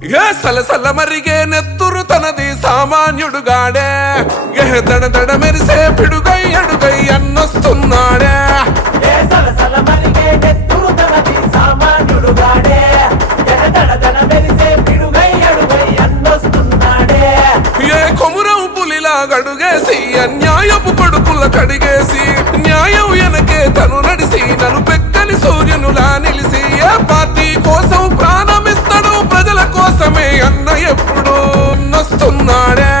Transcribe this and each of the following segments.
ఏ సలసల మరిగే నెత్తురు తనది సామాన్యుడుగాడే ఏ దడ దడ మెరిసే పిడుగై అడుగై అన్నొస్తున్నాడే ఏ కొమురం పులిలా గడుగేసి అన్యాయపు కొడుకుల కడిగేసి న్యాయం వెనకే తను నడిసి నలు పెక్కని సూర్యునులా నిలిసి ఏ పార్టీ కోసం ప్రాణమిస్తాడు ప్రజల కోసమే అన్న ఎప్పుడు నొస్తున్నాడే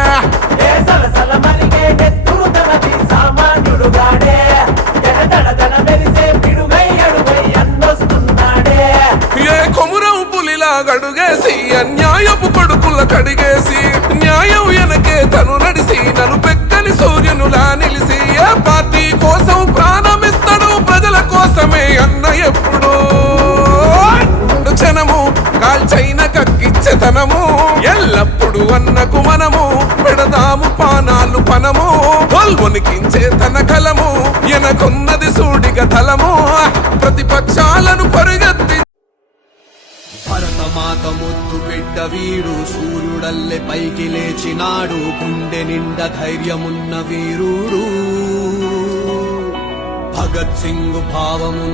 ఏ కొమురం పులిలా గడుగేసి అన్యాయపు కొడుకుల కడిగేసి న్యాయం వెనకే తను నడిసి నలు పెక్కని సూర్యునులా నిలిసి ఏ పార్టీ కోసం ప్రాణమిస్తాడు ప్రజల కోసమే అన్న ఎప్పుడు జనము కాల్చైన కక్కిచ్చెతనము ఎల్లప్పుడు అన్నకు మనము పెడదాము పానాలు పనము వణికించే తన కలము ఎనకున్నది సూడిగ తలము ప్రతిపక్షాలను పరుగెత్తి భరతమాత ముద్దు బిడ్డ వీడు సూర్యుడల్లె పైకి లేచినాడు గుండె నిండా ధైర్యమున్న వీరుడు భగత్ సింగ్ భావము